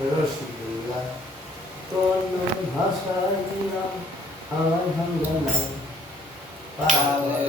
রসিগোল্লা কোন ভাষায় দিলাম আমার ভাঙ্গনা পাগল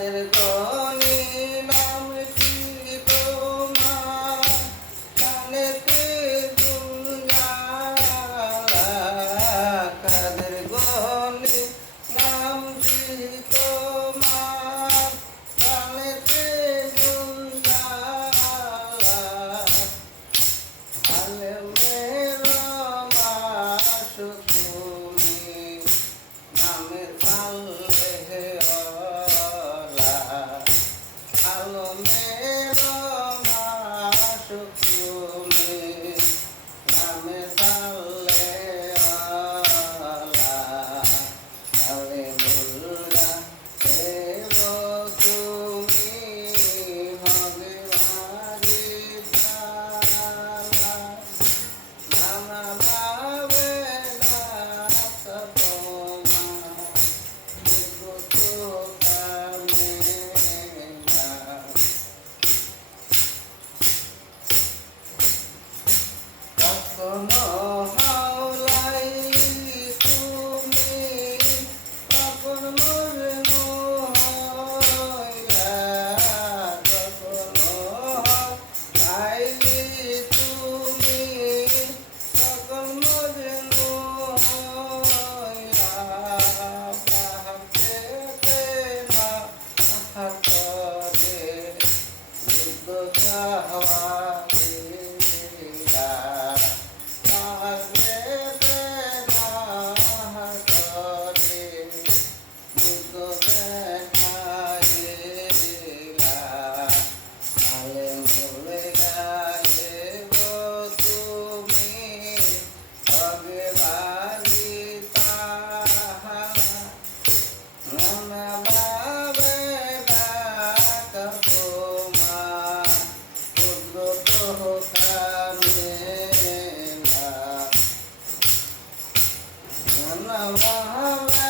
Deus. falar. wow, wow.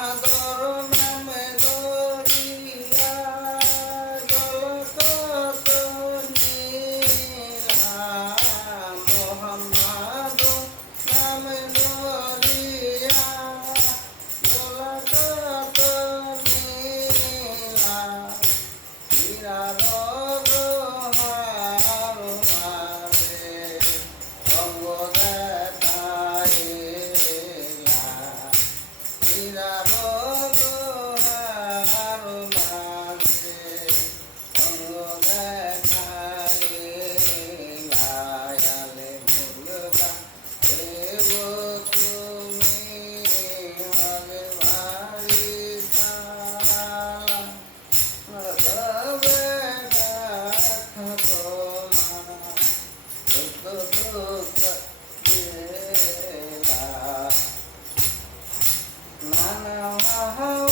how, how, how.